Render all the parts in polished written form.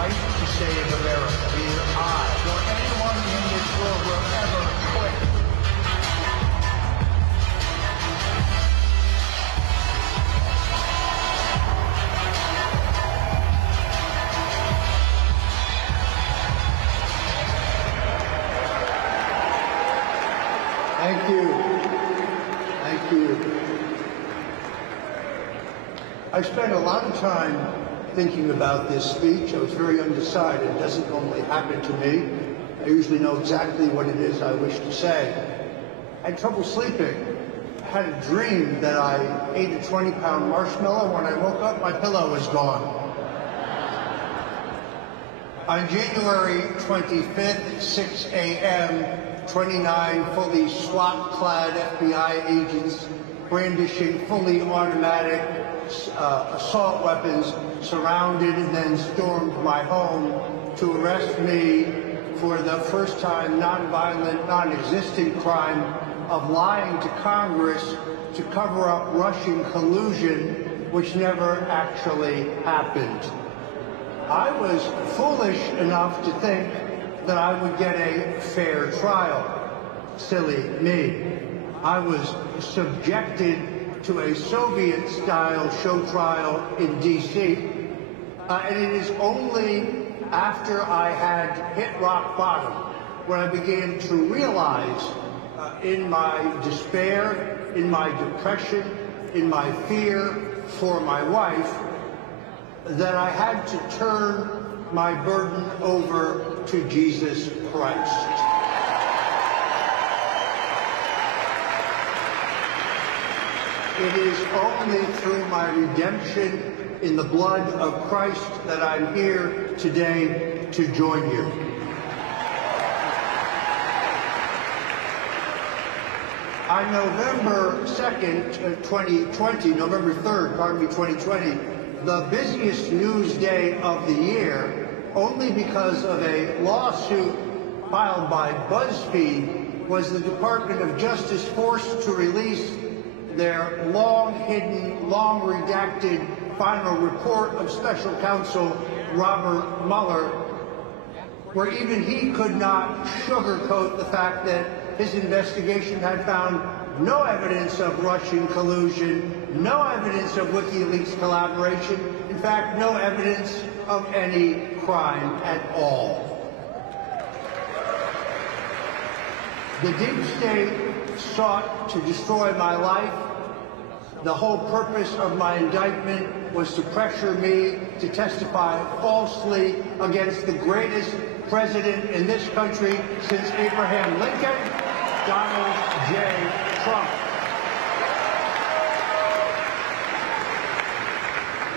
fight to save America. Neither I nor anyone in this world will ever quit. Thank you. Thank you. I spent a lot of time thinking about this speech. I was very undecided. It doesn't normally happen to me. I usually know exactly what it is I wish to say. I had trouble sleeping. I had a dream that I ate a 20-pound marshmallow. When I woke up, my pillow was gone. On January 25th, 6 a.m., 29 fully SWAT-clad FBI agents brandishing fully automatic assault weapons surrounded and then stormed my home to arrest me for the first time nonviolent, non-existent crime of lying to Congress to cover up Russian collusion, which never actually happened. I was foolish enough to think that I would get a fair trial. Silly me. I was subjected to a Soviet-style show trial in D.C., and it is only after I had hit rock bottom when I began to realize in my despair, in my depression, in my fear for my wife, that I had to turn my burden over to Jesus Christ. It is only through my redemption in the blood of Christ that I'm here today to join you. On November 2nd, 2020, November 3rd, 2020, the busiest news day of the year, only because of a lawsuit filed by BuzzFeed, was the Department of Justice forced to release their long-hidden, long-redacted final report of Special Counsel Robert Mueller, where even he could not sugarcoat the fact that his investigation had found no evidence of Russian collusion, no evidence of WikiLeaks collaboration, in fact, no evidence of any crime at all. The deep state sought to destroy my life. The whole purpose of my indictment was to pressure me to testify falsely against the greatest president in this country since Abraham Lincoln, Donald J. Trump,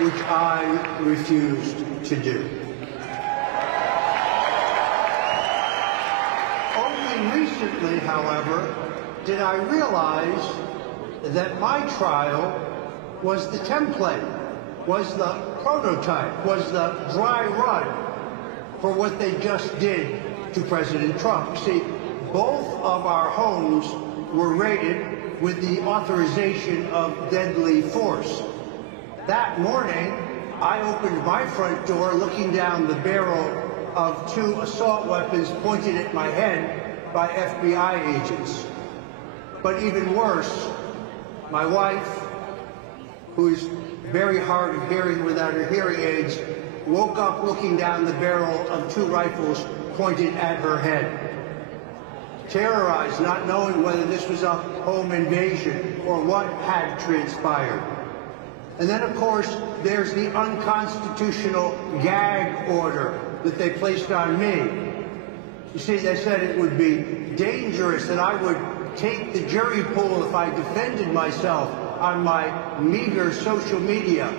which I refused to do. Only recently, however, did I realize that my trial was the template, was the prototype, was the dry run for what they just did to President Trump. See, both of our homes were raided with the authorization of deadly force. That morning, I opened my front door looking down the barrel of 2 assault weapons pointed at my head by FBI agents. But even worse, my wife, who is very hard of hearing without her hearing aids, woke up looking down the barrel of 2 rifles pointed at her head. Terrorized, not knowing whether this was a home invasion or what had transpired. And then, of course, there's the unconstitutional gag order that they placed on me. You see, they said it would be dangerous, that I would take the jury pool if I defended myself on my meager social media.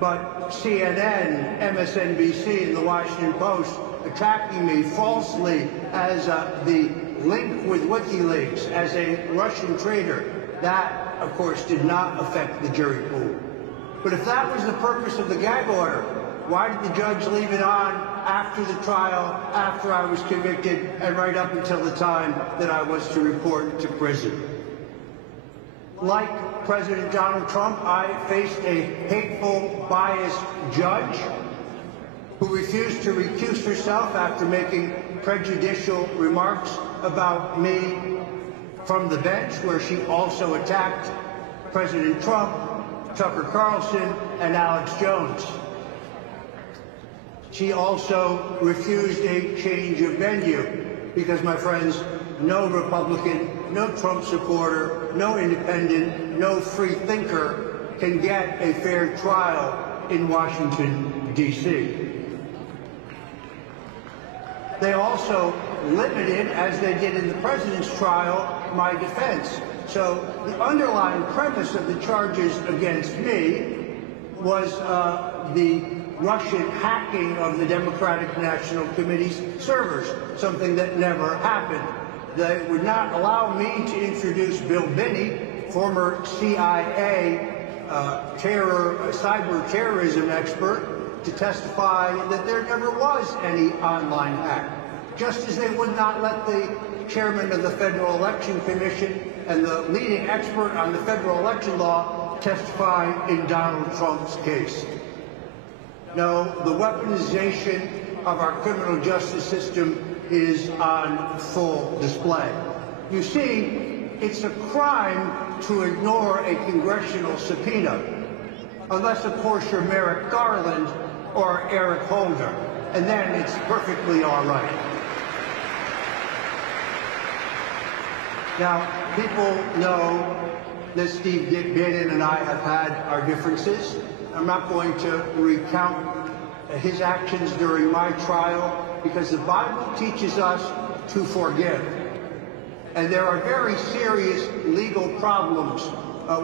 But CNN, MSNBC, and the Washington Post attacking me falsely as the link with WikiLeaks, as a Russian traitor, that, of course, did not affect the jury pool. But if that was the purpose of the gag order, why did the judge leave it on after the trial, after I was convicted, and right up until the time that I was to report to prison? Like President Donald Trump, I faced a hateful, biased judge. who refused to recuse herself after making prejudicial remarks about me from the bench, where she also attacked President Trump, Tucker Carlson, and Alex Jones. She also refused a change of venue because, my friends, no Republican, no Trump supporter, no independent, no free thinker can get a fair trial in Washington, D.C. They also limited, as they did in the president's trial, my defense. So the underlying premise of the charges against me was the Russian hacking of the Democratic National Committee's servers, something that never happened. They would not allow me to introduce Bill Binney, former CIA cyber terrorism expert, to testify that there never was any online hack, just as they would not let the chairman of the Federal Election Commission and the leading expert on the federal election law testify in Donald Trump's case. No, the weaponization of our criminal justice system is on full display. You see, it's a crime to ignore a congressional subpoena, unless, of course, you're Merrick Garland or Eric Holder, and then it's perfectly all right. Now, people know that Steve Bannon and I have had our differences. I'm not going to recount his actions during my trial because the Bible teaches us to forgive. And there are very serious legal problems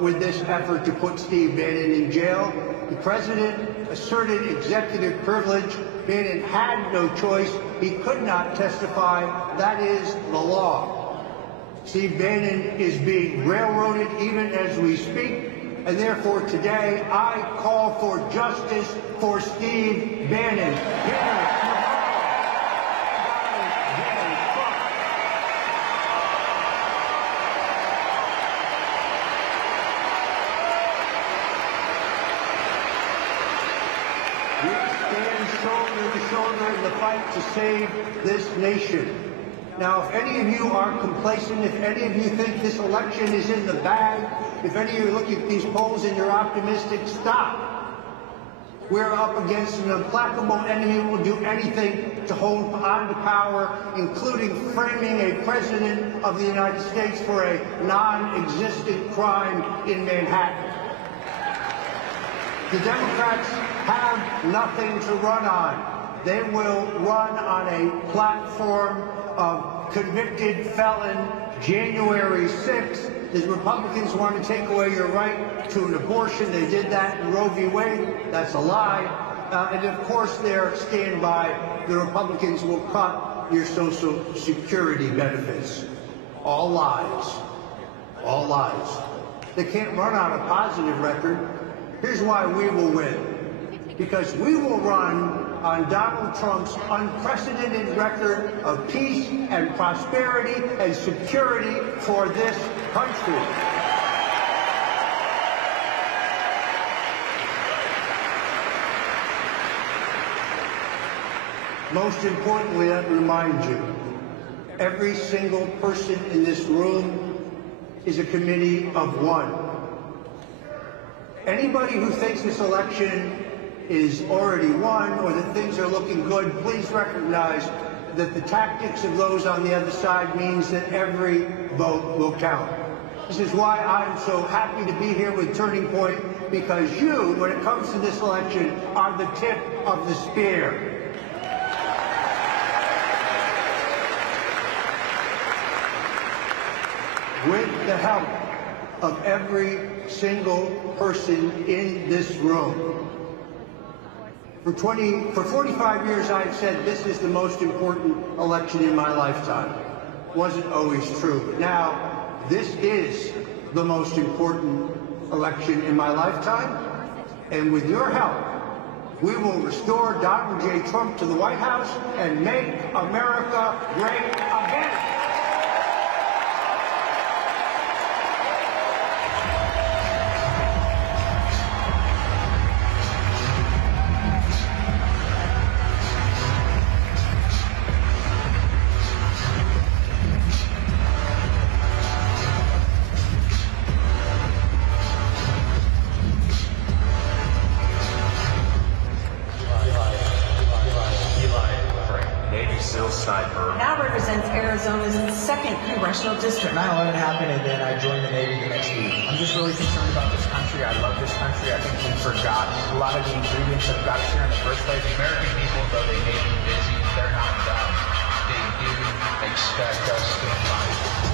with this effort to put Steve Bannon in jail. The president asserted executive privilege. Bannon had no choice. He could not testify. That is the law. Steve Bannon is being railroaded even as we speak. And therefore, today, I call for justice for Steve Bannon. We stand shoulder to shoulder in the fight to save this nation. Now, if any of you are complacent, if any of you think this election is in the bag, if any of you look at these polls and you're optimistic, stop. We're up against an implacable enemy who will do anything to hold on to power, including framing a president of the United States for a non-existent crime in Manhattan. The Democrats have nothing to run on. They will run on a platform of convicted felon January 6th. The Republicans want to take away your right to an abortion. They did that in Roe v. Wade. That's a lie. And of course, their standby, the Republicans will cut your Social Security benefits. All lies. All lies. They can't run on a positive record. Here's why we will win. Because we will run on Donald Trump's unprecedented record of peace and prosperity and security for this country. Most importantly, let me remind you, every single person in this room is a committee of one. Anybody who thinks this election is already won or that things are looking good, please recognize that the tactics of those on the other side means that every vote will count. This is why I'm so happy to be here with Turning Point, because you, when it comes to this election, are the tip of the spear. With the help of every single person in this room. For 45 years, I've said this is the most important election in my lifetime. Wasn't always true, but now this is the most important election in my lifetime. And with your help, we will restore Donald J. Trump to the White House and make America great again. now represents Arizona's 2nd congressional district. 9/11 happened, and then I joined the Navy the next week. I'm just really concerned about this country. I love this country. I think we forgot a lot of the ingredients that got us here in the first place. American people, though they may be busy, they're not dumb. They do expect us to fight.